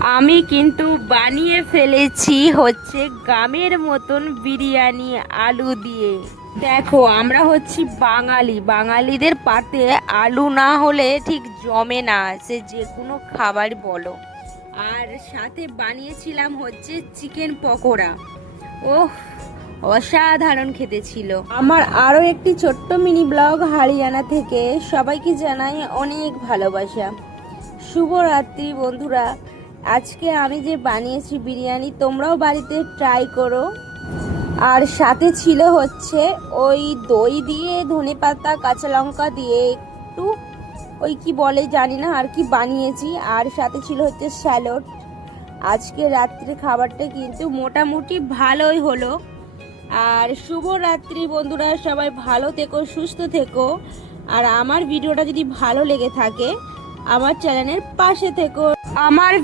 আমি কিন্তু বানিয়ে ফেলেছি হচ্ছে গ্রামের মতন বিরিয়ানি আলু দিয়ে। দেখো, আমরা হচ্ছি বাঙালি, বাঙালিদের পাতে আলু না হলে ঠিক জমে না, সে যে কোনো খাবার বলো। আর সাথে বানিয়েছিলাম হচ্ছে চিকেন পকোড়া। ওহ, অসাধারণ খেতে ছিল। আমার আরও একটি ছোট্ট মিনি ব্লগ হরিয়ানা থেকে সবাইকে জানাই অনেক ভালোবাসা। শুভরাত্রি বন্ধুরা। আজকে আমি যে বানিয়েছি বিরিয়ানি, তোমরাও বাড়িতে ট্রাই করো। আর সাথে ছিল হচ্ছে ওই দই দিয়ে, ধনেপাতা, কাঁচা লঙ্কা দিয়ে একটু ওই কি বলে জানি না আর কি বানিয়েছি। আর সাথে ছিল হচ্ছে স্যালাড। আজকে রাত্রে খাবারটা কিন্তু মোটামুটি ভালোই হলো। আর শুভরাত্রি বন্ধুরা, সবাই ভালো থেকো, সুস্থ থেকো। আর আমার ভিডিওটা যদি ভালো লেগে থাকে আমার চ্যানেলের পাশে থেকো। আমার